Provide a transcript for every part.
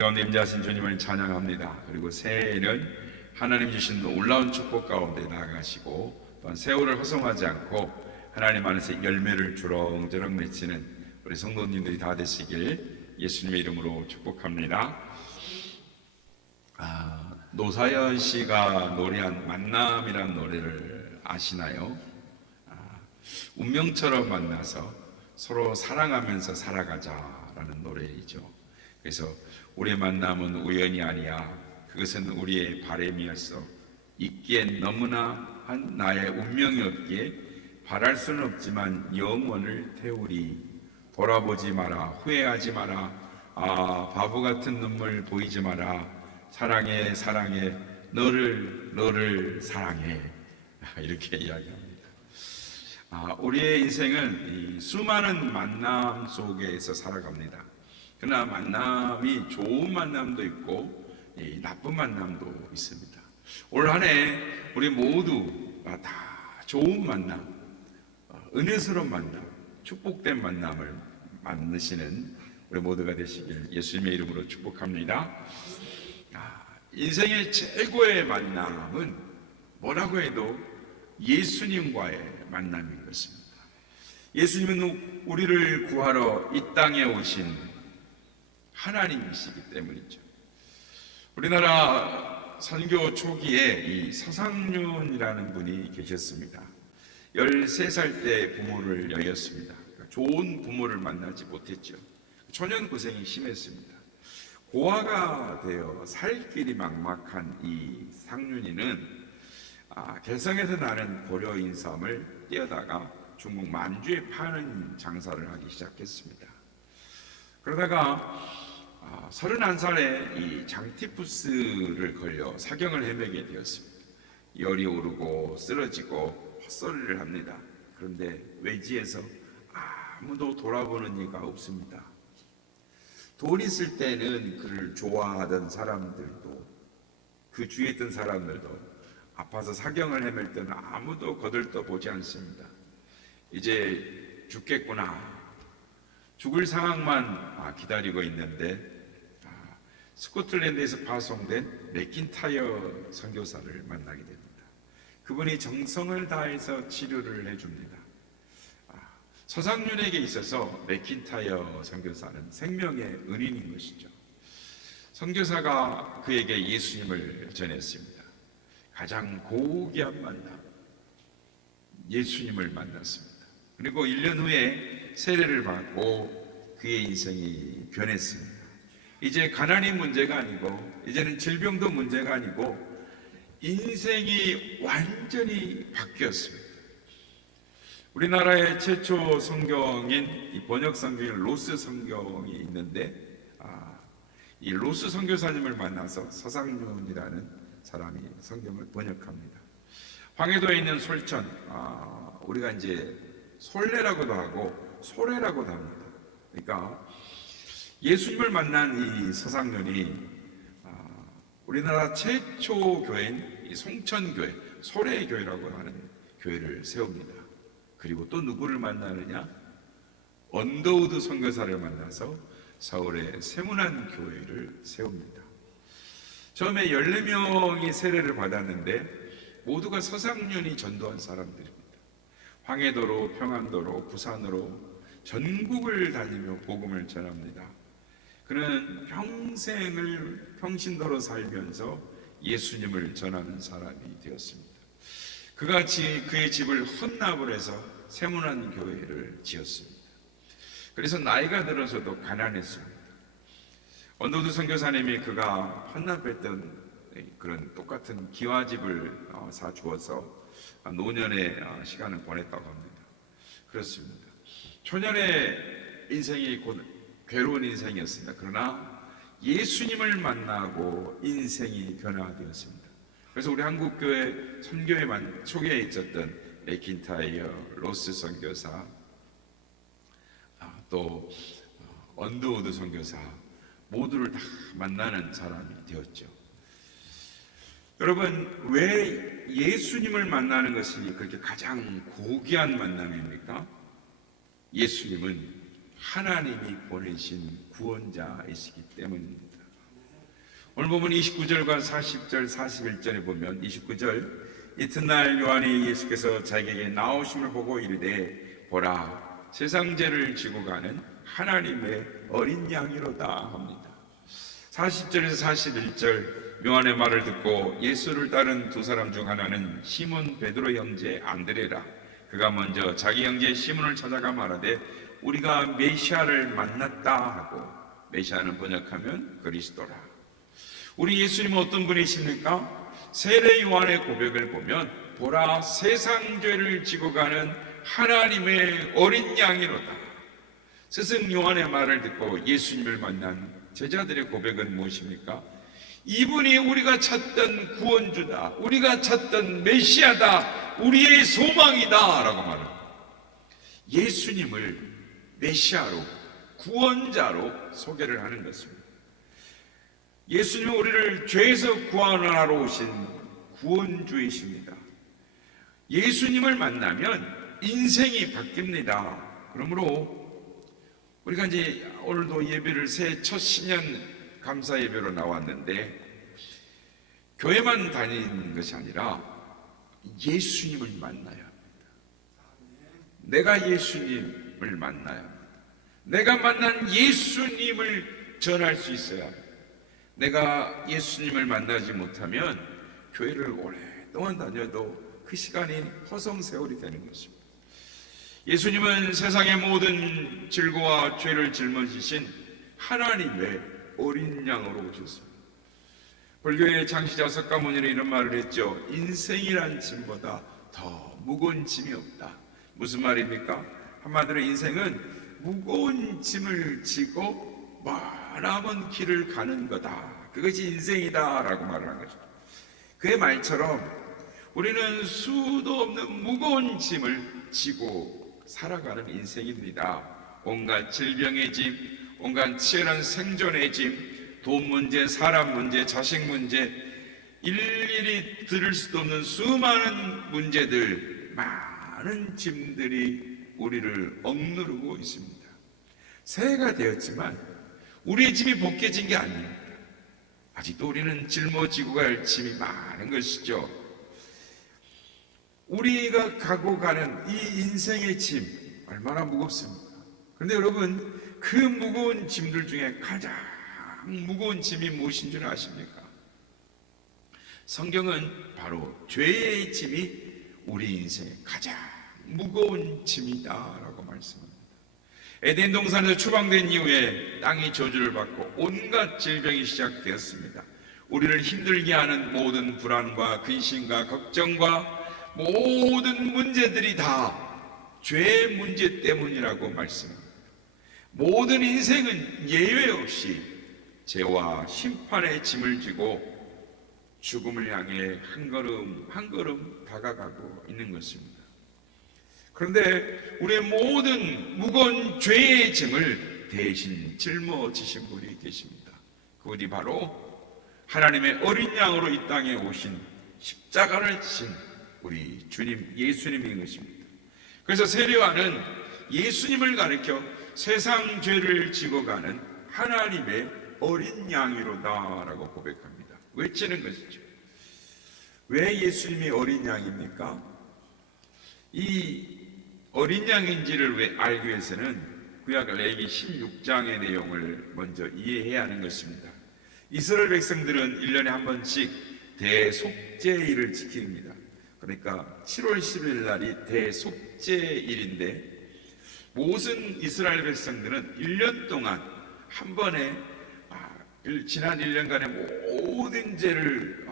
가운데 임재하신 주님을 찬양합니다. 그리고 새해에는 하나님 주신 놀라운 축복 가운데 나아가시고 또한 세월을 허송하지 않고 하나님 안에서 열매를 주렁주렁 맺히는 우리 성도님들이 다 되시길 예수님의 이름으로 축복합니다. 노사연 씨가 노래한 만남이라는 노래를 아시나요? 운명처럼 만나서 서로 사랑하면서 살아가자라는 노래이죠. 그래서 우리의 만남은 우연이 아니야. 그것은 우리의 바람이었어. 있기엔 너무나 한 나의 운명이었기에 바랄 수는 없지만 영원을 태우리. 돌아보지 마라. 후회하지 마라. 바보 같은 눈물 보이지 마라. 사랑해 사랑해 너를 사랑해. 이렇게 이야기합니다. 우리의 인생은 이 수많은 만남 속에서 살아갑니다. 그러나 만남이 좋은 만남도 있고 나쁜 만남도 있습니다. 올 한 해 우리 모두가 다 좋은 만남, 은혜스러운 만남, 축복된 만남을 만드시는 우리 모두가 되시길 예수님의 이름으로 축복합니다. 인생의 최고의 만남은 뭐라고 해도 예수님과의 만남인 것입니다. 예수님은 우리를 구하러 이 땅에 오신 하나님이시기 때문이죠. 우리나라 선교 초기에 이 서상륜이라는 분이 계셨습니다. 13살 때 부모를 여겼습니다. 좋은 부모를 만나지 못했죠. 초년 고생이 심했습니다. 고아가 되어 살 길이 막막한 이 상륜이는 개성에서 나는 고려 인삼을 떼어다가 중국 만주에 파는 장사를 하기 시작했습니다. 그러다가 31살에 이 장티푸스를 걸려 사경을 헤매게 되었습니다. 열이 오르고 쓰러지고 헛소리를 합니다. 그런데 외지에서 아무도 돌아보는 이가 없습니다. 돈 있을 때는 그를 좋아하던 사람들도, 그 주위에 있던 사람들도 아파서 사경을 헤맬 때는 아무도 거들떠보지 않습니다. 이제 죽겠구나, 죽을 상황만 기다리고 있는데 스코틀랜드에서 파송된 맥킨타이어 선교사를 만나게 됩니다. 그분이 정성을 다해서 치료를 해줍니다. 서상륜에게 있어서 맥킨타이어 선교사는 생명의 은인인 것이죠. 선교사가 그에게 예수님을 전했습니다. 가장 고귀한 만남, 예수님을 만났습니다. 그리고 1년 후에 세례를 받고 그의 인생이 변했습니다. 이제 가난이 문제가 아니고, 이제는 질병도 문제가 아니고, 인생이 완전히 바뀌었습니다. 우리나라의 최초 성경인 이 번역 성경인 로스 성경이 있는데, 이 로스 선교사님을 만나서 서상륜이라는 사람이 성경을 번역합니다. 황해도에 있는 솔천, 우리가 이제 솔레라고도 하고 소래라고도 합니다. 그러니까 예수님을 만난 이 서상륜이 우리나라 최초 교회인 이 송천교회, 소래교회라고 하는 교회를 세웁니다. 그리고 또 누구를 만나느냐? 언더우드 선교사를 만나서 서울의 세문안 교회를 세웁니다. 처음에 14명이 세례를 받았는데 모두가 서상륜이 전도한 사람들입니다. 황해도로, 평안도로, 부산으로 전국을 다니며 복음을 전합니다. 그는 평생을 평신도로 살면서 예수님을 전하는 사람이 되었습니다. 그가 그의 집을 헌납을 해서 세문안 교회를 지었습니다. 그래서 나이가 들어서도 가난했습니다. 언더우드 선교사님이 그가 헌납했던 그런 똑같은 기와집을 사주어서 노년의 시간을 보냈다고 합니다. 그렇습니다. 초년의 인생이 곧 괴로운 인생이었습니다. 그러나 예수님을 만나고 인생이 변화되었습니다. 그래서 우리 한국교회 선교회 초기에 있었던 맥킨타이어, 로스 선교사, 또 언더우드 선교사 모두를 다 만나는 사람이 되었죠. 여러분, 왜 예수님을 만나는 것이 그렇게 가장 고귀한 만남입니까? 예수님은 하나님이 보내신 구원자이시기 때문입니다. 오늘 보면 29절과 40절, 41절에 보면 29절 이튿날 요한이 예수께서 자기에게 나오심을 보고 이르되 보라 세상 죄를 지고 가는 하나님의 어린 양이로다 합니다. 40절에서 41절 요한의 말을 듣고 예수를 따른 두 사람 중 하나는 시몬 베드로 형제 안드레라. 그가 먼저 자기 형제 시몬을 찾아가 말하되 우리가 메시아를 만났다 하고, 메시아는 번역하면 그리스도라. 우리 예수님은 어떤 분이십니까? 세례 요한의 고백을 보면 보라 세상 죄를 지고 가는 하나님의 어린 양이로다. 스승 요한의 말을 듣고 예수님을 만난 제자들의 고백은 무엇입니까? 이분이 우리가 찾던 구원주다, 우리가 찾던 메시아다, 우리의 소망이다 라고 말합니다. 예수님을 메시아로, 구원자로 소개를 하는 것입니다. 예수님은 우리를 죄에서 구원하러 오신 구원주이십니다. 예수님을 만나면 인생이 바뀝니다. 그러므로 우리가 이제 오늘도 예배를 새해 첫 신년 감사 예배로 나왔는데, 교회만 다니는 것이 아니라 예수님을 만나야 합니다. 내가 예수님을 만나야 합니다. 내가 만난 예수님을 전할 수 있어야 합니다. 내가 예수님을 만나지 못하면 교회를 오랫동안 다녀도 그 시간이 허송세월이 되는 것입니다. 예수님은 세상의 모든 질고와 죄를 짊어지신 하나님의 어린 양으로 오셨습니다. 불교의 창시자 석가모니는 이런 말을 했죠. 인생이란 짐보다 더 무거운 짐이 없다. 무슨 말입니까? 한마디로 인생은 무거운 짐을 지고 머나먼 길을 가는 거다. 그것이 인생이다 라고 말을 한 거죠. 그의 말처럼 우리는 수도 없는 무거운 짐을 지고 살아가는 인생입니다. 온갖 질병의 짐, 온갖 치열한 생존의 짐, 돈 문제, 사람 문제, 자식 문제, 일일이 들을 수도 없는 수많은 문제들, 많은 짐들이 우리를 억누르고 있습니다. 새해가 되었지만 우리의 짐이 벗겨진 게 아닙니다. 아직도 우리는 짊어지고 갈 짐이 많은 것이죠. 우리가 가고 가는 이 인생의 짐 얼마나 무겁습니까? 그런데 여러분, 그 무거운 짐들 중에 가장 무거운 짐이 무엇인 줄 아십니까? 성경은 바로 죄의 짐이 우리 인생의 가장 무거운 짐이다라고 말씀합니다. 에덴 동산에서 추방된 이후에 땅이 저주를 받고 온갖 질병이 시작되었습니다. 우리를 힘들게 하는 모든 불안과 근심과 걱정과 모든 문제들이 다 죄의 문제 때문이라고 말씀합니다. 모든 인생은 예외 없이 죄와 심판의 짐을 지고 죽음을 향해 한 걸음 한 걸음 다가가고 있는 것입니다. 그런데 우리의 모든 무거운 죄의 짐을 대신 짊어지신 분이 계십니다. 그분이 바로 하나님의 어린 양으로 이 땅에 오신 십자가를 지신 우리 주님 예수님인 것입니다. 그래서 세례요한은 예수님을 가리켜 세상 죄를 지고 가는 하나님의 어린 양이로다라고 고백합니다. 외치는 것이죠. 왜 예수님이 어린 양입니까? 이 어린 양인지를 왜 알기 위해서는 구약 레위기 16장의 내용을 먼저 이해해야 하는 것입니다. 이스라엘 백성들은 1년에 한 번씩 대속죄일을 지킵니다. 그러니까 7월 10일 날이 대속죄일인데, 모든 이스라엘 백성들은 1년 동안 한 번에 지난 1년간의 모든 죄를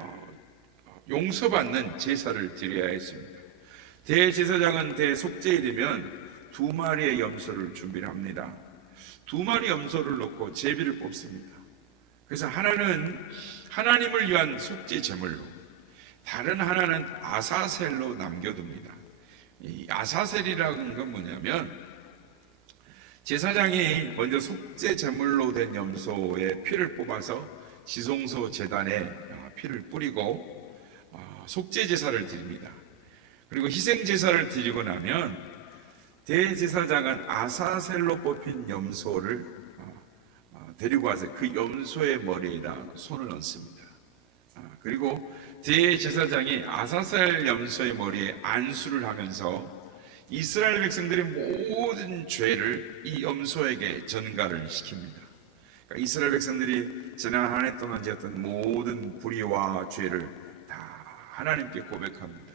용서받는 제사를 드려야 했습니다. 대제사장은 대속죄일이면 2마리의 염소를 준비를 합니다. 2마리 염소를 넣고 제비를 뽑습니다. 그래서 하나는 하나님을 위한 속죄 제물로, 다른 하나는 아사셀로 남겨둡니다. 이 아사셀이라는 건 뭐냐면, 제사장이 먼저 속죄 제물로 된 염소의 피를 뽑아서 지성소 제단에 피를 뿌리고 속죄 제사를 드립니다. 그리고 희생 제사를 드리고 나면 대제사장은 아사셀로 뽑힌 염소를 데리고 와서 그 염소의 머리에다 손을 얹습니다. 그리고 대제사장이 아사셀 염소의 머리에 안수를 하면서 이스라엘 백성들의 모든 죄를 이 염소에게 전가를 시킵니다. 그러니까 이스라엘 백성들이 지난 한 해 동안 지었던 모든 불의와 죄를 다 하나님께 고백합니다.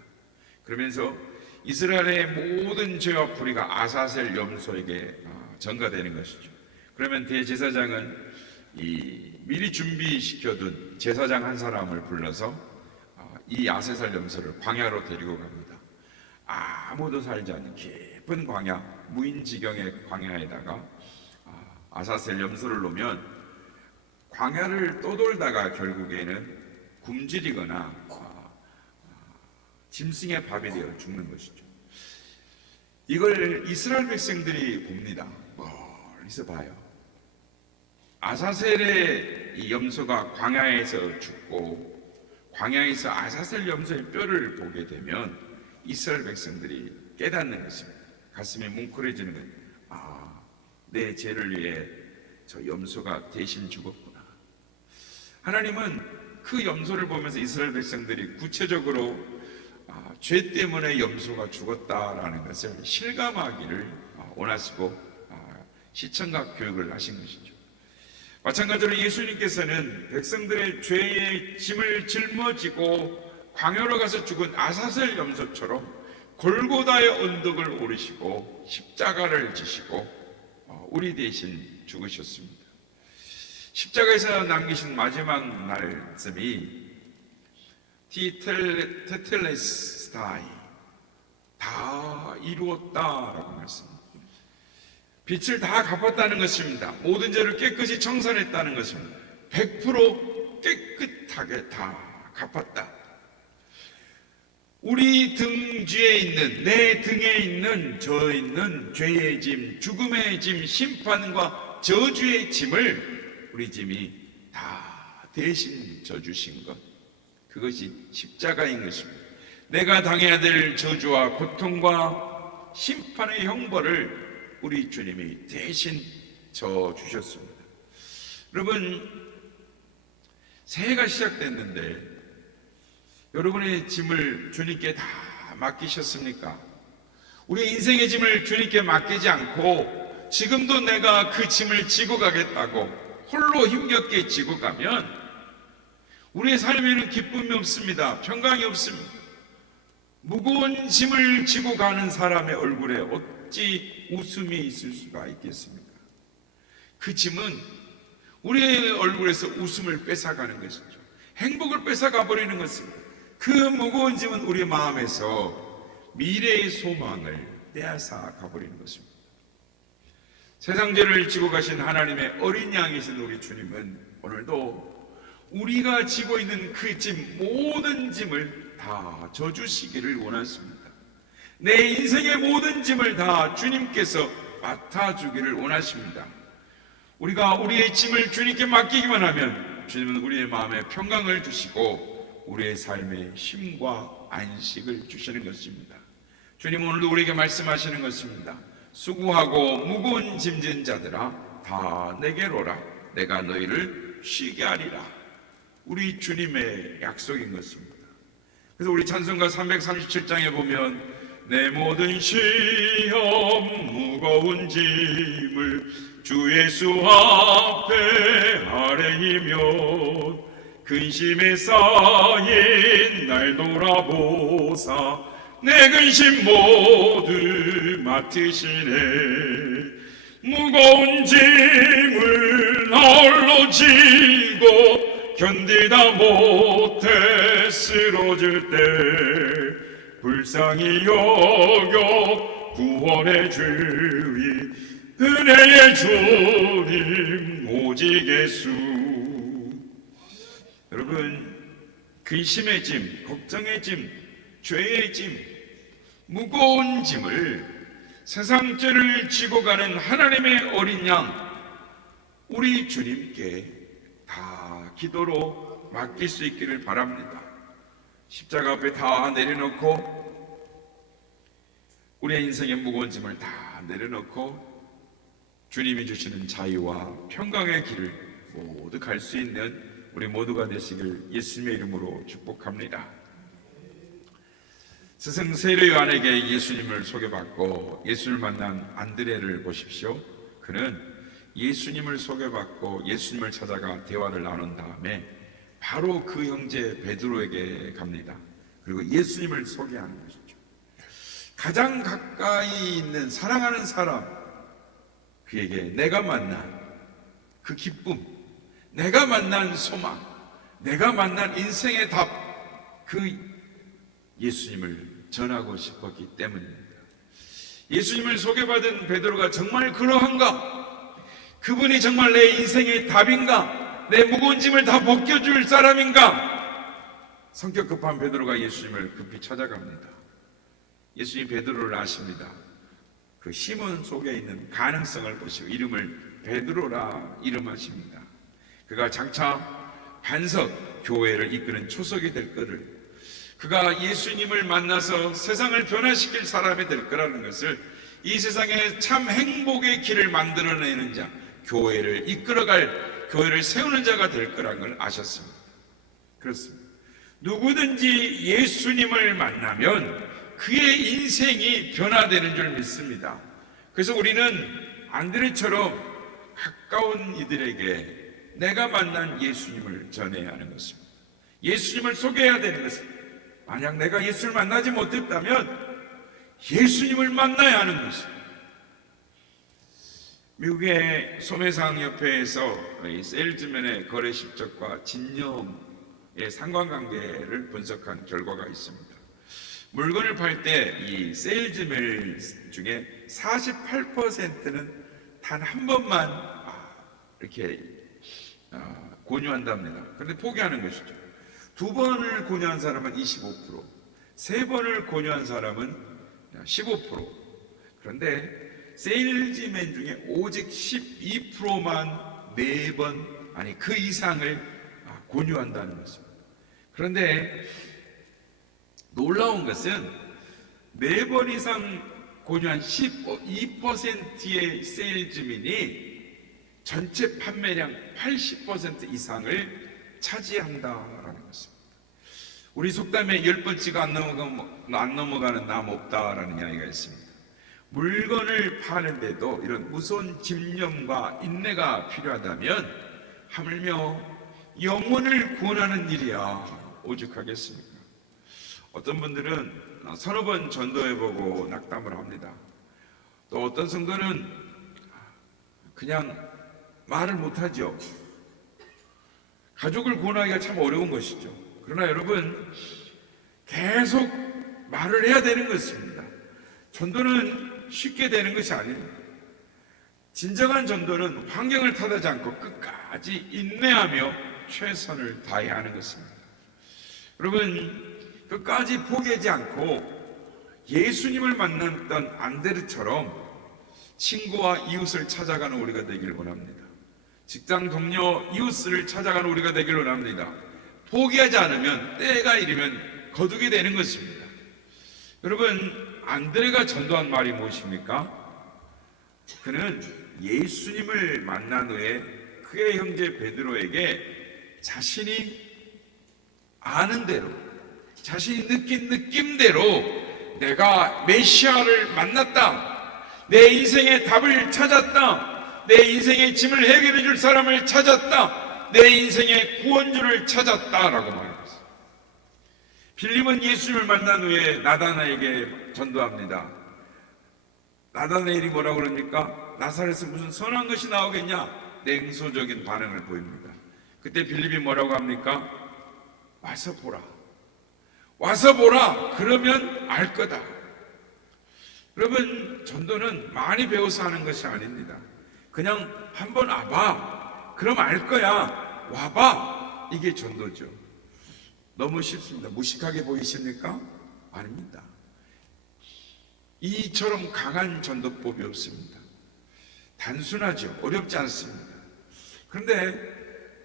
그러면서 이스라엘의 모든 죄와 불의가 아사셀 염소에게 전가되는 것이죠. 그러면 대제사장은 미리 준비시켜둔 제사장 한 사람을 불러서 이 아사셀 염소를 광야로 데리고 갑니다. 아무도 살지 않는 깊은 광야, 무인지경의 광야에다가 아사셀 염소를 놓으면 광야를 떠돌다가 결국에는 굶주리거나 짐승의 밥이 되어 죽는 것이죠. 이걸 이스라엘 백성들이 봅니다. 멀리서 봐요. 아사셀의 이 염소가 광야에서 죽고 광야에서 아사셀 염소의 뼈를 보게 되면 이스라엘 백성들이 깨닫는 것입니다. 가슴이 뭉클해지는 거예요. 내 죄를 위해 저 염소가 대신 죽었구나. 하나님은 그 염소를 보면서 이스라엘 백성들이 구체적으로 죄 때문에 염소가 죽었다라는 것을 실감하기를 원하시고 시청각 교육을 하신 것이죠. 마찬가지로 예수님께서는 백성들의 죄의 짐을 짊어지고 광야로 가서 죽은 아사셀 염소처럼 골고다의 언덕을 오르시고 십자가를 지시고 우리 대신 죽으셨습니다. 십자가에서 남기신 마지막 말씀이 티텔레스타이, 다 이루었다라고 말씀합니다. 빛을 다 갚았다는 것입니다. 모든 죄를 깨끗이 청산했다는 것입니다. 100% 깨끗하게 다 갚았다. 우리 등 뒤에 있는, 내 등에 있는 저 있는 죄의 짐, 죽음의 짐, 심판과 저주의 짐을 우리 짐이 다 대신 져주신 것, 그것이 십자가인 것입니다. 내가 당해야 될 저주와 고통과 심판의 형벌을 우리 주님이 대신 져주셨습니다. 여러분, 새해가 시작됐는데 여러분의 짐을 주님께 다 맡기셨습니까? 우리 인생의 짐을 주님께 맡기지 않고 지금도 내가 그 짐을 지고 가겠다고 홀로 힘겹게 지고 가면 우리의 삶에는 기쁨이 없습니다. 평강이 없습니다. 무거운 짐을 지고 가는 사람의 얼굴에 어찌 웃음이 있을 수가 있겠습니까? 그 짐은 우리의 얼굴에서 웃음을 뺏어가는 것이죠. 행복을 뺏어가 버리는 것입니다. 그 무거운 짐은 우리 마음에서 미래의 소망을 빼앗아 가버리는 것입니다. 세상 죄를 지고 가신 하나님의 어린 양이신 우리 주님은 오늘도 우리가 지고 있는 그 짐, 모든 짐을 다 져주시기를 원하십니다. 내 인생의 모든 짐을 다 주님께서 맡아주기를 원하십니다. 우리가 우리의 짐을 주님께 맡기기만 하면 주님은 우리의 마음에 평강을 주시고 우리의 삶에 쉼과 안식을 주시는 것입니다. 주님 오늘도 우리에게 말씀하시는 것입니다. 수고하고 무거운 짐진 자들아 다 내게로 오라. 내가 너희를 쉬게 하리라. 우리 주님의 약속인 것입니다. 그래서 우리 찬송가 337장에 보면 내 모든 시험 무거운 짐을 주 예수 앞에 아뢰이며 근심에 쌓인 날 돌아보사 내 근심 모두 맡으시네. 무거운 짐을 홀로 지고 견디다 못해 쓰러질 때 불쌍히 여겨 구원의 주님 은혜의 주님 오직 예수. 여러분, 근심의 짐, 걱정의 짐, 죄의 짐, 무거운 짐을 세상 죄를 지고 가는 하나님의 어린 양 우리 주님께 다 기도로 맡길 수 있기를 바랍니다. 십자가 앞에 다 내려놓고 우리의 인생의 무거운 짐을 다 내려놓고 주님이 주시는 자유와 평강의 길을 모두 갈 수 있는 우리 모두가 되시길 예수님의 이름으로 축복합니다. 스승 세례 요한에게 예수님을 소개받고 예수를 만난 안드레를 보십시오. 그는 예수님을 소개받고 예수님을 찾아가 대화를 나눈 다음에 바로 그 형제 베드로에게 갑니다. 그리고 예수님을 소개하는 것이죠. 가장 가까이 있는 사랑하는 사람, 그에게 내가 만난 그 기쁨, 내가 만난 소망, 내가 만난 인생의 답, 그 예수님을 전하고 싶었기 때문입니다. 예수님을 소개받은 베드로가 정말 그러한가? 그분이 정말 내 인생의 답인가? 내 무거운 짐을 다 벗겨줄 사람인가? 성격 급한 베드로가 예수님을 급히 찾아갑니다. 예수님 베드로를 아십니다. 그 시몬 속에 있는 가능성을 보시고 이름을 베드로라 이름하십니다. 그가 장차 반석 교회를 이끄는 초석이 될 거를, 그가 예수님을 만나서 세상을 변화시킬 사람이 될 거라는 것을, 이 세상에 참 행복의 길을 만들어내는 자, 교회를 이끌어갈, 교회를 세우는 자가 될 거라는 걸 아셨습니다. 그렇습니다. 누구든지 예수님을 만나면 그의 인생이 변화되는 줄 믿습니다. 그래서 우리는 안드레처럼 가까운 이들에게 내가 만난 예수님을 전해야 하는 것입니다. 예수님을 소개해야 되는 것입니다. 만약 내가 예수를 만나지 못했다면 예수님을 만나야 하는 것입니다. 미국의 소매상협회에서 세일즈맨의 거래 실적과 진념의 상관관계를 분석한 결과가 있습니다. 물건을 팔 때 이 세일즈맨 중에 48%는 단 한 번만 이렇게 권유한답니다. 그런데 포기하는 것이죠. 두 번을 권유한 사람은 25%, 세 번을 권유한 사람은 15%. 그런데 세일즈맨 중에 오직 12%만 네 번, 아니 그 이상을 권유한다는 것입니다. 그런데 놀라운 것은 네 번 이상 권유한 12%의 세일즈맨이 전체 판매량 80% 이상을 차지한다라는 것입니다. 우리 속담에 10번치가 안 넘어가는 남 없다라는 이야기가 있습니다. 물건을 파는데도 이런 무서운 집념과 인내가 필요하다면 하물며 영혼을 구원하는 일이야 오죽하겠습니까? 어떤 분들은 서너 번 전도해보고 낙담을 합니다. 또 어떤 성도는 그냥 말을 못하죠. 가족을 구원하기가 참 어려운 것이죠. 그러나 여러분, 계속 말을 해야 되는 것입니다. 전도는 쉽게 되는 것이 아닙니다. 진정한 전도는 환경을 탓하지 않고 끝까지 인내하며 최선을 다해야 하는 것입니다. 여러분, 끝까지 포기하지 않고 예수님을 만났던 안데르처럼 친구와 이웃을 찾아가는 우리가 되기를 원합니다. 직장 동료 이웃을 찾아가는 우리가 되기를 원합니다. 포기하지 않으면 때가 이르면 거두게 되는 것입니다. 여러분, 안드레가 전도한 말이 무엇입니까? 그는 예수님을 만난 후에 그의 형제 베드로에게 자신이 아는 대로, 자신이 느낀 느낌대로 내가 메시아를 만났다, 내 인생의 답을 찾았다, 내 인생의 짐을 해결해 줄 사람을 찾았다, 내 인생의 구원주를 찾았다라고 말했어요. 빌립은 예수님을 만난 후에 나다나엘에게 전도합니다. 나다나엘이 뭐라고 그럽니까? 나사렛에서 무슨 선한 것이 나오겠냐? 냉소적인 반응을 보입니다. 그때 빌립이 뭐라고 합니까? 와서 보라. 와서 보라. 그러면 알 거다. 여러분, 전도는 많이 배워서 하는 것이 아닙니다. 그냥 한번 와봐. 그럼 알 거야. 와봐. 이게 전도죠. 너무 쉽습니다. 무식하게 보이십니까? 아닙니다. 이처럼 강한 전도법이 없습니다. 단순하죠. 어렵지 않습니다. 그런데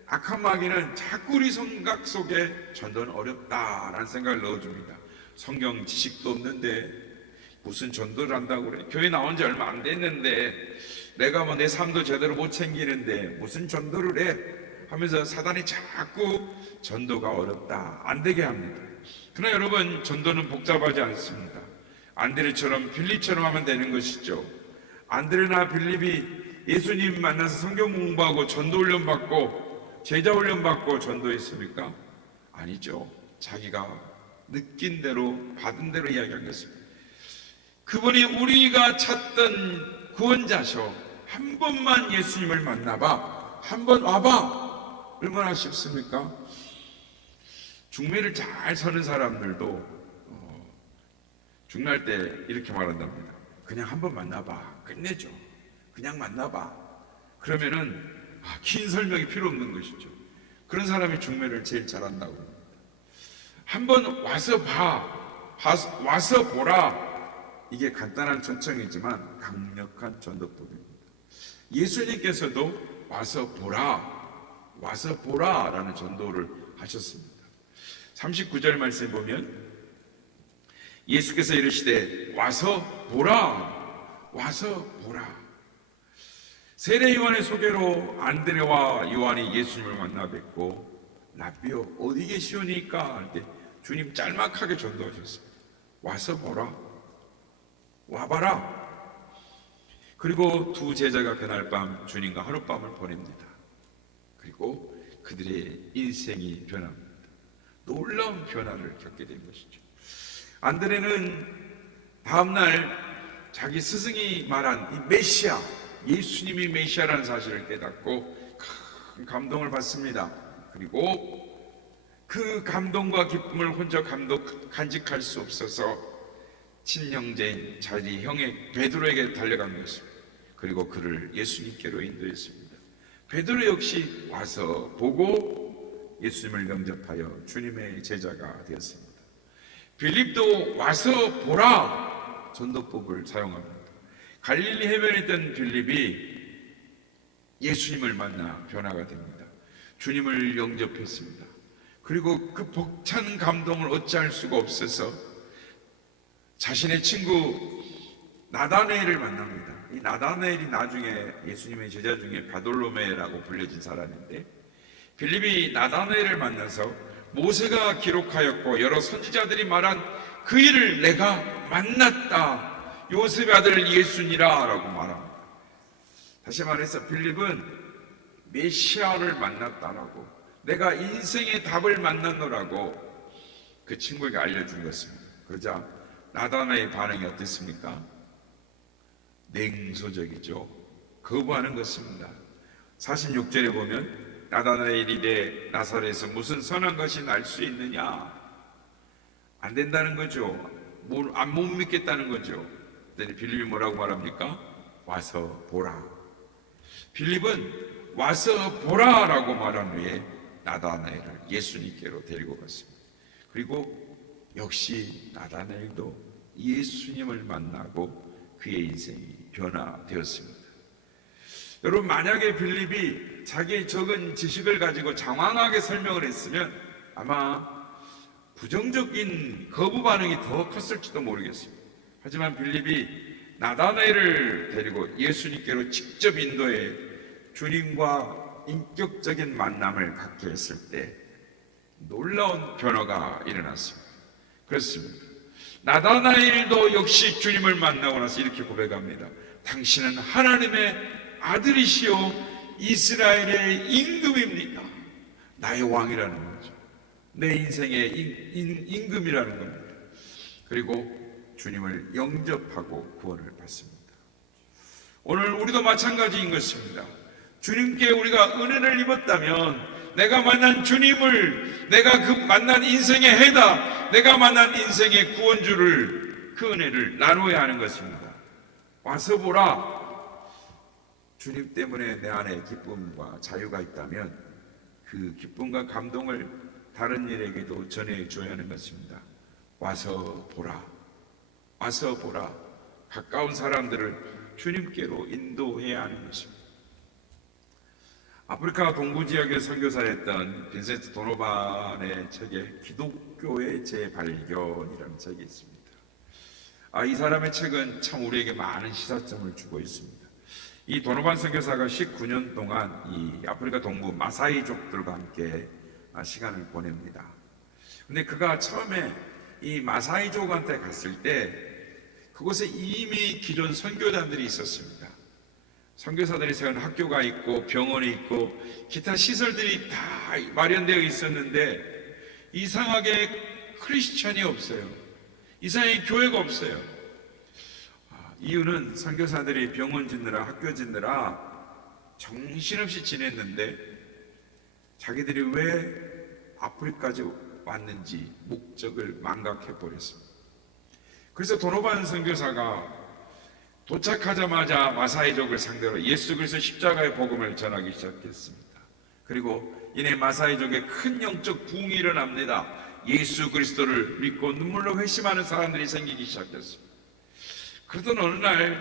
악한 마귀는 자꾸 우리 생각 속에 전도는 어렵다라는 생각을 넣어줍니다. 성경 지식도 없는데 무슨 전도를 한다고 그래? 교회 나온 지 얼마 안 됐는데 내가 뭐 내 삶도 제대로 못 챙기는데 무슨 전도를 해? 하면서 사단이 자꾸 전도가 어렵다, 안 되게 합니다. 그러나 여러분, 전도는 복잡하지 않습니다. 안드레처럼 빌립처럼 하면 되는 것이죠. 안드레나 빌립이 예수님 만나서 성경 공부하고 전도 훈련 받고 제자 훈련 받고 전도했습니까? 아니죠. 자기가 느낀 대로 받은 대로 이야기한 것입니다. 그분이 우리가 찾던 구원자셔. 한 번만 예수님을 만나봐, 한번 와봐. 얼마나 쉽습니까? 중매를 잘 서는 사람들도 중날 때 이렇게 말한답니다. 그냥 한번 만나봐, 끝내죠. 그냥 만나봐. 그러면은 긴 설명이 필요 없는 것이죠. 그런 사람이 중매를 제일 잘한다고 합니다. 한번 와서 봐, 와서 보라. 이게 간단한 초청이지만 강력한 전도법입니다. 예수님께서도 와서 보라 라는 전도를 하셨습니다. 39절 말씀 보면 예수께서 이르시되 와서 보라. 세례 요한의 소개로 안드레와 요한이 예수님을 만나 뵙고 라비오 어디 계시오니까 할 때 주님 짤막하게 전도하셨습니다. 와서 보라, 와봐라. 그리고 두 제자가 그날 밤 주님과 하룻밤을 보냅니다. 그리고 그들의 인생이 변합니다. 놀라운 변화를 겪게 된 것이죠. 안드레는 다음날 자기 스승이 말한 이 메시아, 예수님이 메시아라는 사실을 깨닫고 큰 감동을 받습니다. 그리고 그 감동과 기쁨을 혼자 간직할 수 없어서 친형제인 자기 형의 베드로에게 달려간 것입니다. 그리고 그를 예수님께로 인도했습니다. 베드로 역시 와서 보고 예수님을 영접하여 주님의 제자가 되었습니다. 빌립도 와서 보라 전도법을 사용합니다. 갈릴리 해변에 있던 빌립이 예수님을 만나 변화가 됩니다. 주님을 영접했습니다. 그리고 그 벅찬 감동을 어찌할 수가 없어서 자신의 친구 나다나엘을 만납니다. 이 나다나엘이 나중에 예수님의 제자 중에 바돌로메라고 불려진 사람인데, 빌립이 나다나엘을 만나서 모세가 기록하였고 여러 선지자들이 말한 그 일을 내가 만났다, 요셉의 아들 예수니라 라고 말합니다. 다시 말해서 빌립은 메시아를 만났다라고, 내가 인생의 답을 만났노라고 그 친구에게 알려준 것입니다. 그러자 나다나의 반응이 어땠습니까? 냉소적이죠. 거부하는 것입니다. 46절에 보면 나다나엘이 이르되 나사렛에서 무슨 선한 것이 날 수 있느냐? 안 된다는 거죠. 못 믿겠다는 거죠. 그랬더니 빌립이 뭐라고 말합니까? 와서 보라. 빌립은 와서 보라라고 말한 후에 나다나엘을 예수님께로 데리고 갔습니다. 그리고 역시 나다나엘도 예수님을 만나고 그의 인생이 변화되었습니다. 여러분, 만약에 빌립이 자기의 적은 지식을 가지고 장황하게 설명을 했으면 아마 부정적인 거부 반응이 더 컸을지도 모르겠습니다. 하지만 빌립이 나다나엘을 데리고 예수님께로 직접 인도해 주님과 인격적인 만남을 갖게 했을 때 놀라운 변화가 일어났습니다. 그렇습니다. 나다나엘도 역시 주님을 만나고 나서 이렇게 고백합니다. 당신은 하나님의 아들이시오 이스라엘의 임금입니다. 나의 왕이라는 거죠. 내 인생의 임금이라는 겁니다. 그리고 주님을 영접하고 구원을 받습니다. 오늘 우리도 마찬가지인 것입니다. 주님께 우리가 은혜를 입었다면 내가 만난 주님을, 내가 그 만난 인생의 해답, 내가 만난 인생의 구원주를, 그 은혜를 나누어야 하는 것입니다. 와서 보라. 주님 때문에 내 안에 기쁨과 자유가 있다면 그 기쁨과 감동을 다른 일에게도 전해줘야 하는 것입니다. 와서 보라. 와서 보라. 가까운 사람들을 주님께로 인도해야 하는 것입니다. 아프리카 동부 지역의 선교사였던 빈센트 도노반의 책에 기독교의 재발견이라는 책이 있습니다. 이 사람의 책은 참 우리에게 많은 시사점을 주고 있습니다. 이 도노반 선교사가 19년 동안 이 아프리카 동부 마사이족들과 함께 시간을 보냅니다. 근데 그가 처음에 이 마사이족한테 갔을 때 그곳에 이미 기존 선교사들이 있었습니다. 선교사들이 세운 학교가 있고 병원이 있고 기타 시설들이 다 마련되어 있었는데 이상하게 크리스천이 없어요. 이상하게 교회가 없어요. 이유는 선교사들이 병원 짓느라 학교 짓느라 정신없이 지냈는데 자기들이 왜 아프리카까지 왔는지 목적을 망각해 버렸습니다. 그래서 도노반 선교사가 도착하자마자 마사이족을 상대로 예수 그리스도 십자가의 복음을 전하기 시작했습니다. 그리고 이내 마사이족에 큰 영적 부흥이 일어납니다. 예수 그리스도를 믿고 눈물로 회심하는 사람들이 생기기 시작했습니다. 그러던 어느 날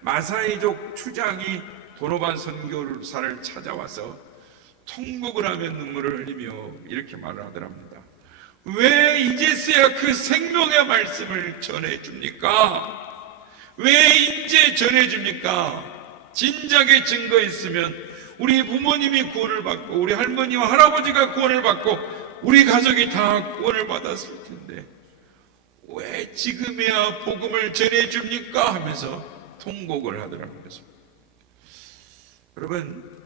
마사이족 추장이 도노반 선교사를 찾아와서 통곡을 하며 눈물을 흘리며 이렇게 말을 하더랍니다. 왜 이제서야 그 생명의 말씀을 전해줍니까? 왜 이제 전해줍니까? 진작에 증거 있으면 우리 부모님이 구원을 받고 우리 할머니와 할아버지가 구원을 받고 우리 가족이 다 구원을 받았을 텐데 왜 지금이야 복음을 전해줍니까? 하면서 통곡을 하더라고요. 여러분,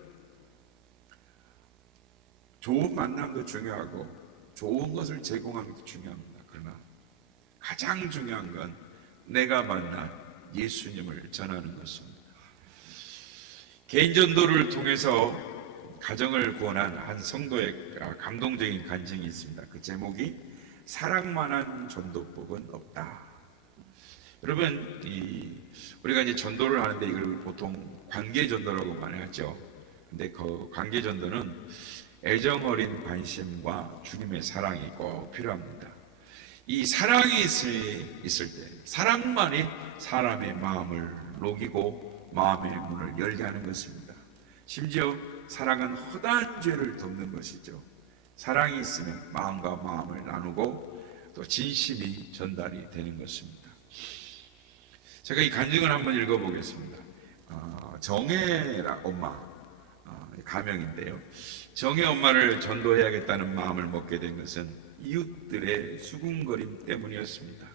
좋은 만남도 중요하고 좋은 것을 제공하는 것도 중요합니다. 그러나 가장 중요한 건 내가 만난 예수님을 전하는 것입니다. 개인 전도를 통해서 가정을 구원한 한 성도의 감동적인 간증이 있습니다. 그 제목이 사랑만한 전도법은 없다. 여러분, 우리가 이제 전도를 하는데 이걸 보통 관계 전도라고 말하죠. 근데 그 관계 전도는 애정 어린 관심과 주님의 사랑이 꼭 필요합니다. 이 사랑이 있을 때 사랑만이 사람의 마음을 녹이고 마음의 문을 열게 하는 것입니다. 심지어 사랑은 허다한 죄를 덮는 것이죠. 사랑이 있으면 마음과 마음을 나누고 또 진심이 전달이 되는 것입니다. 제가 이 간증을 한번 읽어보겠습니다. 정혜 엄마 가명인데요. 정혜 엄마를 전도해야겠다는 마음을 먹게 된 것은 이웃들의 수군거림 때문이었습니다.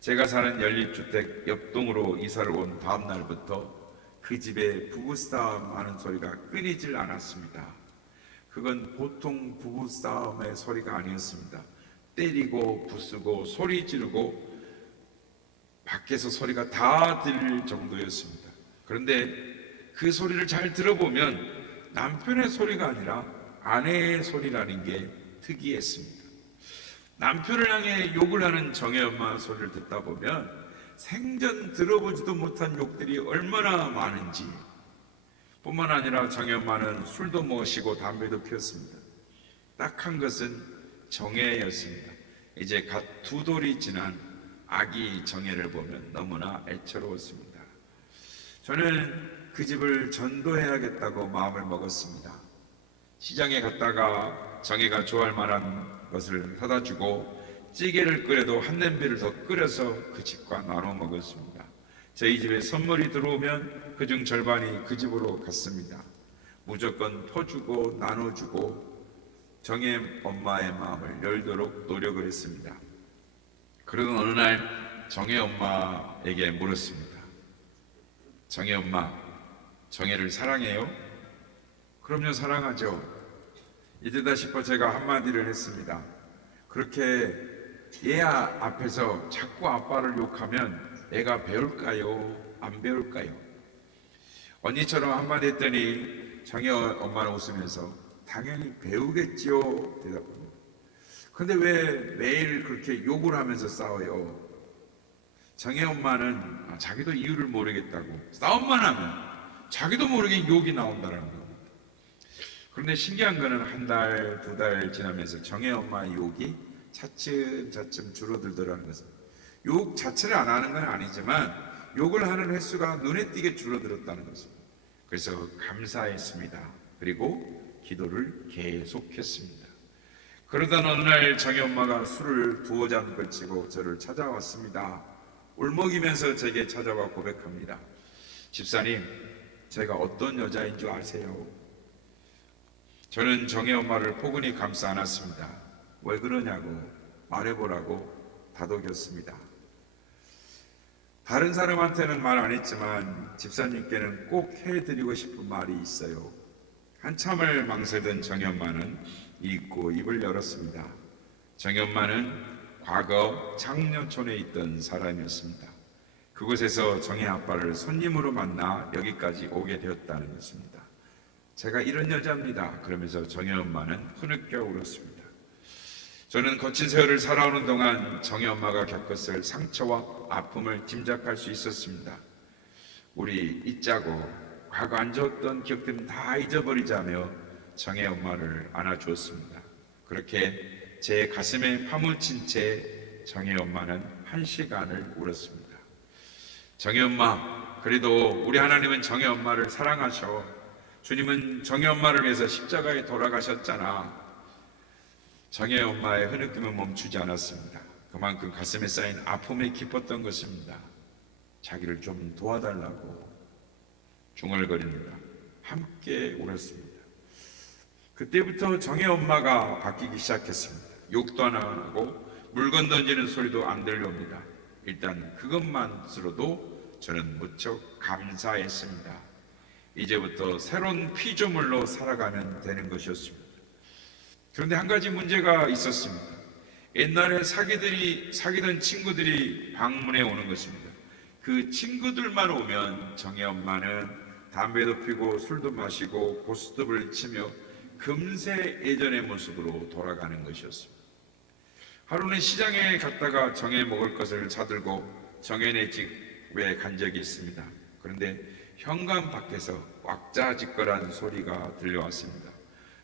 제가 사는 연립주택 옆동으로 이사를 온 다음 날부터 그 집에 부부싸움 하는 소리가 끊이질 않았습니다. 그건 보통 부부싸움의 소리가 아니었습니다. 때리고 부수고 소리 지르고 밖에서 소리가 다 들릴 정도였습니다. 그런데 그 소리를 잘 들어보면 남편의 소리가 아니라 아내의 소리라는 게 특이했습니다. 남편을 향해 욕을 하는 정혜 엄마 소리를 듣다 보면 생전 들어보지도 못한 욕들이 얼마나 많은지, 뿐만 아니라 정혜 엄마는 술도 마시고 담배도 피웠습니다. 딱한 것은 정혜였습니다. 이제 갓 2돌이 지난 아기 정혜를 보면 너무나 애처로웠습니다. 저는 그 집을 전도해야겠다고 마음을 먹었습니다. 시장에 갔다가 정혜가 좋아할 만한 것을 사다 주고 찌개를 끓여도 한 냄비를 더 끓여서 그 집과 나눠 먹었습니다. 저희 집에 선물이 들어오면 그중 절반이 그 집으로 갔습니다. 무조건 퍼주고 나눠주고 정혜 엄마의 마음을 열도록 노력을 했습니다. 그러던 어느 날 정혜 엄마에게 물었습니다. 정혜 엄마, 정혜를 사랑해요? 그럼요, 사랑하죠. 이제다 싶어 제가 한마디를 했습니다. 그렇게 얘 앞에서 자꾸 아빠를 욕하면 애가 배울까요? 안 배울까요? 언니처럼 한마디 했더니 정혜 엄마는 웃으면서 당연히 배우겠지요 대답합니다. 그런데 왜 매일 그렇게 욕을 하면서 싸워요? 정혜 엄마는 자기도 이유를 모르겠다고 싸움만 하면 자기도 모르게 욕이 나온다는 겁니다. 그런데 신기한 거는 한 달, 2달 지나면서 정혜 엄마의 욕이 차츰차츰 줄어들더라는 것입니다. 욕 자체를 안 하는 건 아니지만 욕을 하는 횟수가 눈에 띄게 줄어들었다는 것입니다. 그래서 감사했습니다. 그리고 기도를 계속했습니다. 그러던 어느 날 정혜 엄마가 술을 2잔 걸치고 저를 찾아왔습니다. 울먹이면서 제게 찾아와 고백합니다. 집사님, 제가 어떤 여자인 줄 아세요? 저는 정혜 엄마를 포근히 감싸 안았습니다. 왜 그러냐고 말해보라고 다독였습니다. 다른 사람한테는 말 안 했지만 집사님께는 꼭 해드리고 싶은 말이 있어요. 한참을 망설이던 정혜 엄마는 잊고 입을 열었습니다. 정혜 엄마는 과거 장려촌에 있던 사람이었습니다. 그곳에서 정혜 아빠를 손님으로 만나 여기까지 오게 되었다는 것입니다. 제가 이런 여자입니다. 그러면서 정혜 엄마는 흐느껴 울었습니다. 저는 거친 세월을 살아오는 동안 정혜 엄마가 겪었을 상처와 아픔을 짐작할 수 있었습니다. 우리 잊자고 과거 안 좋았던 기억들은 다 잊어버리자며 정혜 엄마를 안아주었습니다. 그렇게 제 가슴에 파묻힌 채 정혜 엄마는 1시간을 울었습니다. 정혜 엄마, 그래도 우리 하나님은 정혜 엄마를 사랑하셔. 주님은 정혜 엄마를 위해서 십자가에 돌아가셨잖아. 정혜 엄마의 흐느낌은 멈추지 않았습니다. 그만큼 가슴에 쌓인 아픔이 깊었던 것입니다. 자기를 좀 도와달라고 중얼거립니다. 함께 울었습니다. 그때부터 정혜 엄마가 바뀌기 시작했습니다. 욕도 안 하고 물건 던지는 소리도 안 들려옵니다. 일단 그것만으로도 저는 무척 감사했습니다. 이제부터 새로운 피조물로 살아가면 되는 것이었습니다. 그런데 한 가지 문제가 있었습니다. 옛날에 사귀던 친구들이 방문해 오는 것입니다. 그 친구들만 오면 정혜 엄마는 담배도 피고 술도 마시고 고스톱을 치며 금세 예전의 모습으로 돌아가는 것이었습니다. 하루는 시장에 갔다가 정혜 먹을 것을 사들고 정혜네 집에 간 적이 있습니다. 그런데 현관 밖에서 왁자지껄한 소리가 들려왔습니다.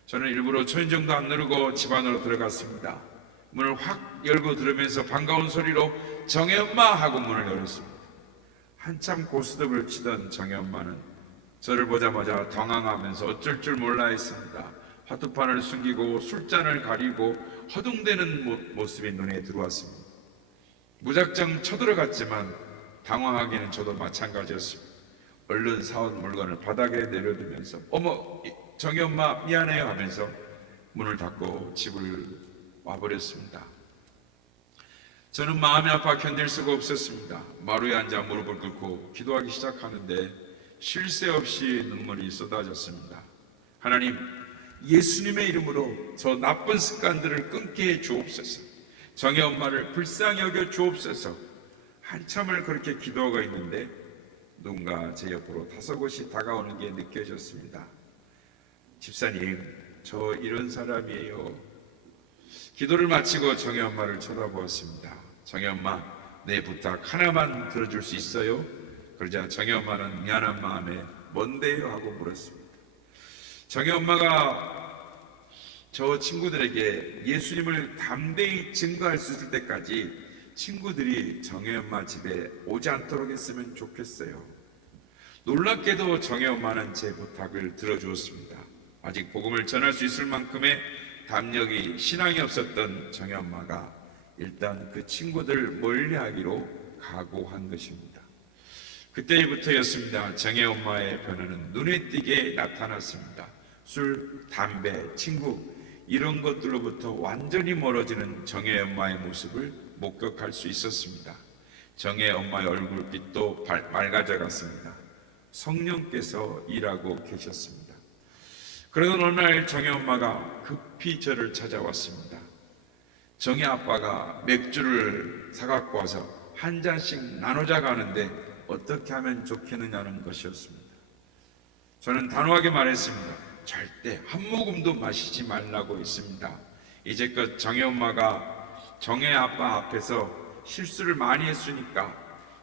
저는 일부러 초인종도 안 누르고 집 안으로 들어갔습니다. 문을 확 열고 들으면서 반가운 소리로 정혜 엄마 하고 문을 열었습니다. 한참 고스톱을 치던 정혜 엄마는 저를 보자마자 당황하면서 어쩔 줄 몰라 했습니다. 화투판을 숨기고 술잔을 가리고 허둥대는 모습이 눈에 들어왔습니다. 무작정 쳐들어갔지만 당황하기는 저도 마찬가지였습니다. 얼른 사온 물건을 바닥에 내려두면서 어머 정혜 엄마 미안해요 하면서 문을 닫고 집을 와버렸습니다. 저는 마음이 아파 견딜 수가 없었습니다. 마루에 앉아 무릎을 꿇고 기도하기 시작하는데 쉴 새 없이 눈물이 쏟아졌습니다. 하나님, 예수님의 이름으로 저 나쁜 습관들을 끊게 해 주옵소서. 정혜 엄마를 불쌍히 여겨 주옵소서. 한참을 그렇게 기도하고 있는데 누군가 제 옆으로 다소곳이 다가오는 게 느껴졌습니다. 집사님, 저 이런 사람이에요. 기도를 마치고 정혜 엄마를 쳐다보았습니다. 정혜 엄마, 내 부탁 하나만 들어줄 수 있어요? 그러자 정혜 엄마는 미안한 마음에 뭔데요? 하고 물었습니다. 정혜 엄마가 저 친구들에게 예수님을 담대히 증거할 수 있을 때까지 친구들이 정혜 엄마 집에 오지 않도록 했으면 좋겠어요. 놀랍게도 정혜 엄마는 제 부탁을 들어주었습니다. 아직 복음을 전할 수 있을 만큼의 담력이, 신앙이 없었던 정혜 엄마가 일단 그 친구들 멀리하기로 각오한 것입니다. 그때부터였습니다. 정혜 엄마의 변화는 눈에 띄게 나타났습니다. 술, 담배, 친구 이런 것들로부터 완전히 멀어지는 정혜 엄마의 모습을 목격할 수 있었습니다. 정혜 엄마의 얼굴빛도 맑아져갔습니다. 성령께서 일하고 계셨습니다. 그러던 어느 날 정혜 엄마가 급히 저를 찾아왔습니다. 정혜 아빠가 맥주를 사갖고 와서 한 잔씩 나누자고 하는데 어떻게 하면 좋겠느냐는 것이었습니다. 저는 단호하게 말했습니다. 절대 한 모금도 마시지 말라고 했습니다. 이제껏 정혜 엄마가 정혜 아빠 앞에서 실수를 많이 했으니까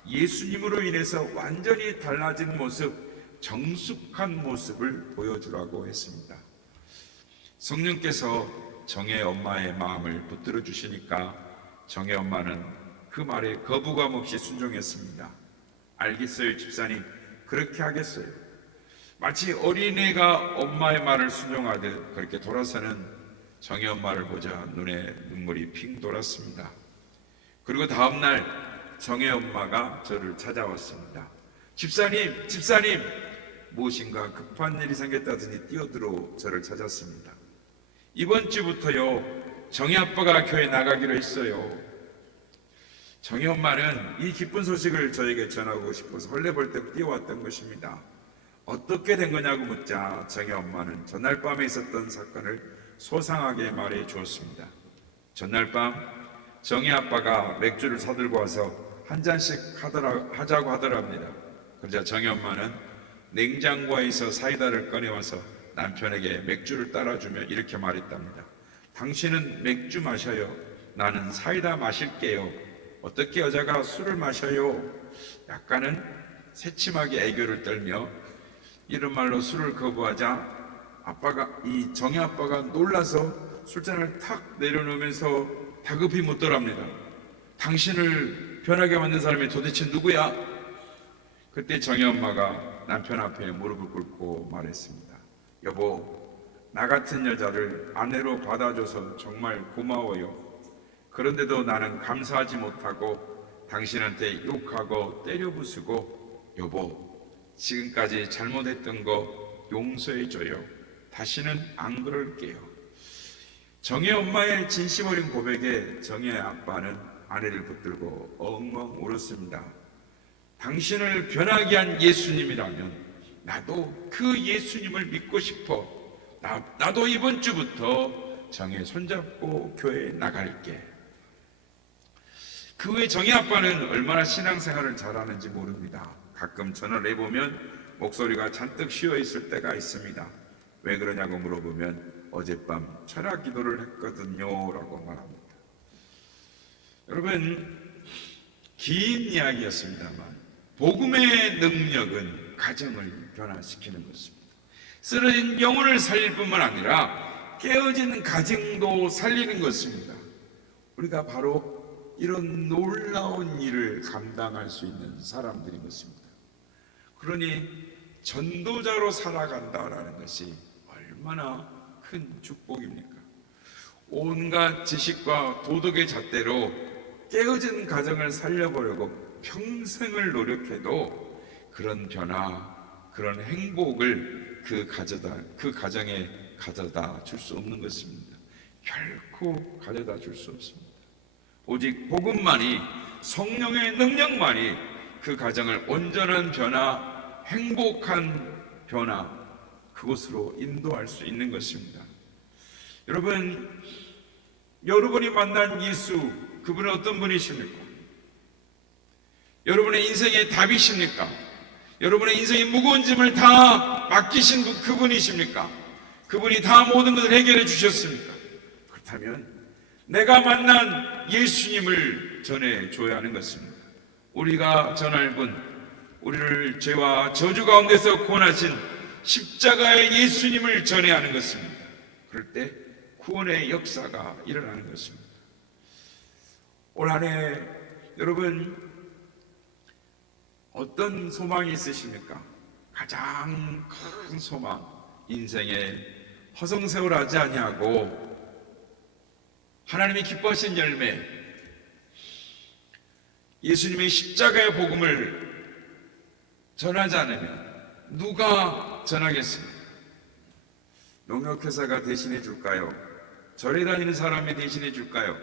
예수님으로 인해서 완전히 달라진 모습, 정숙한 모습을 보여주라고 했습니다. 성령께서 정혜 엄마의 마음을 붙들어 주시니까 정혜 엄마는 그 말에 거부감 없이 순종했습니다. 알겠어요, 집사님. 그렇게 하겠어요. 마치 어린애가 엄마의 말을 순종하듯 그렇게 돌아서는 정혜 엄마를 보자 눈에 눈물이 핑 돌았습니다. 그리고 다음날 정혜 엄마가 저를 찾아왔습니다. 집사님, 무엇인가 급한 일이 생겼다더니 뛰어들어 저를 찾았습니다. 이번 주부터요, 정희 아빠가 교회 나가기로 했어요. 정희 엄마는 이 기쁜 소식을 저에게 전하고 싶어서 헐레벌떡 뛰어왔던 것입니다. 어떻게 된 거냐고 묻자 정희 엄마는 전날 밤에 있었던 사건을 소상하게 말해 주었습니다. 전날 밤 정희 아빠가 맥주를 사들고 와서 한 잔씩 하자고 하더랍니다. 그러자 정희 엄마는 냉장고에서 사이다를 꺼내와서 남편에게 맥주를 따라주며 이렇게 말했답니다. 당신은 맥주 마셔요. 나는 사이다 마실게요. 어떻게 여자가 술을 마셔요? 약간은 새침하게 애교를 떨며 이런 말로 술을 거부하자 이 정희 아빠가 놀라서 술잔을 탁 내려놓으면서 다급히 묻더랍니다. 당신을 변하게 만든 사람이 도대체 누구야? 그때 정희 엄마가 남편 앞에 무릎을 꿇고 말했습니다. 여보, 나 같은 여자를 아내로 받아줘서 정말 고마워요. 그런데도 나는 감사하지 못하고 당신한테 욕하고 때려 부수고 여보, 지금까지 잘못했던 거 용서해줘요. 다시는 안 그럴게요. 정희 엄마의 진심 어린 고백에 정희 아빠는 아내를 붙들고 엉엉 울었습니다. 당신을 변하게 한 예수님이라면 나도 그 예수님을 믿고 싶어. 나도 이번 주부터 정희 손잡고 교회에 나갈게. 그 후에 정희 아빠는 얼마나 신앙생활을 잘하는지 모릅니다. 가끔 전화를 해보면 목소리가 잔뜩 쉬어있을 때가 있습니다. 왜 그러냐고 물어보면 어젯밤 철학 기도를 했거든요 라고 말합니다. 여러분, 긴 이야기였습니다만 복음의 능력은 가정을 변화시키는 것입니다. 쓰러진 영혼을 살릴 뿐만 아니라 깨어진 가정도 살리는 것입니다. 우리가 바로 이런 놀라운 일을 감당할 수 있는 사람들인 것입니다. 그러니 전도자로 살아간다라는 것이 얼마나 큰 축복입니까? 온갖 지식과 도덕의 잣대로 깨어진 가정을 살려보려고 평생을 노력해도 그런 변화, 그런 행복을 그 가정에 가져다 줄 수 없는 것입니다. 결코 가져다 줄 수 없습니다. 오직 복음만이, 성령의 능력만이 그 가정을 온전한 변화, 행복한 변화, 그곳으로 인도할 수 있는 것입니다. 여러분이 만난 예수, 그분은 어떤 분이십니까? 여러분의 인생의 답이십니까? 여러분의 인생의 무거운 짐을 다 맡기신 그분이십니까? 그분이 다 모든 것을 해결해 주셨습니까? 그렇다면 내가 만난 예수님을 전해줘야 하는 것입니다. 우리가 전할 분, 우리를 죄와 저주 가운데서 구원하신 십자가의 예수님을 전해야 하는 것입니다. 그럴 때 구원의 역사가 일어나는 것입니다. 올 한 해 여러분 어떤 소망이 있으십니까? 가장 큰 소망, 인생에 허송세월하지 아니하고 하나님이 기뻐하신 열매, 예수님의 십자가의 복음을 전하지 않으면 누가 전하겠습니까? 농협회사가 대신해 줄까요? 절에 다니는 사람이 대신해 줄까요?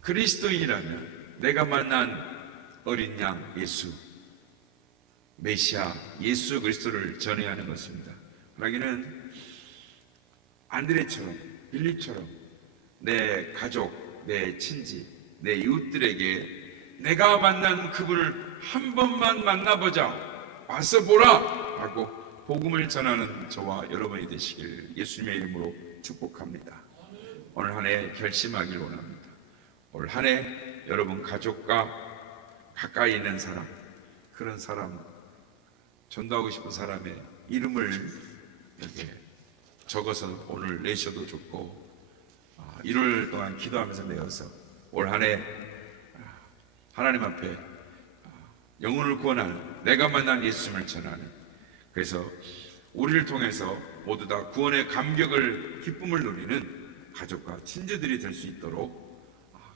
그리스도인이라면 내가 만난 어린 양 예수, 메시아 예수 그리스도를 전해야 하는 것입니다. 그러기는 안드레처럼, 빌립처럼 내 가족, 내 친지, 내 이웃들에게 내가 만난 그분을 한 번만 만나보자, 와서 보라 하고 복음을 전하는 저와 여러분이 되시길 예수님의 이름으로 축복합니다. 오늘 한 해 결심하길 원합니다. 올 한 해 여러분 가족과 가까이 있는 사람, 그런 사람, 전도하고 싶은 사람의 이름을 이렇게 적어서 오늘 내셔도 좋고, 1월 동안 기도하면서 내어서 올 한 해 하나님 앞에 영혼을 구원하는, 내가 만난 예수님을 전하는, 그래서 우리를 통해서 모두 다 구원의 감격을, 기쁨을 누리는 가족과 친지들이 될 수 있도록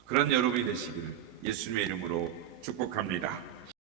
그런 여러분이 되시기를 예수님의 이름으로 축복합니다.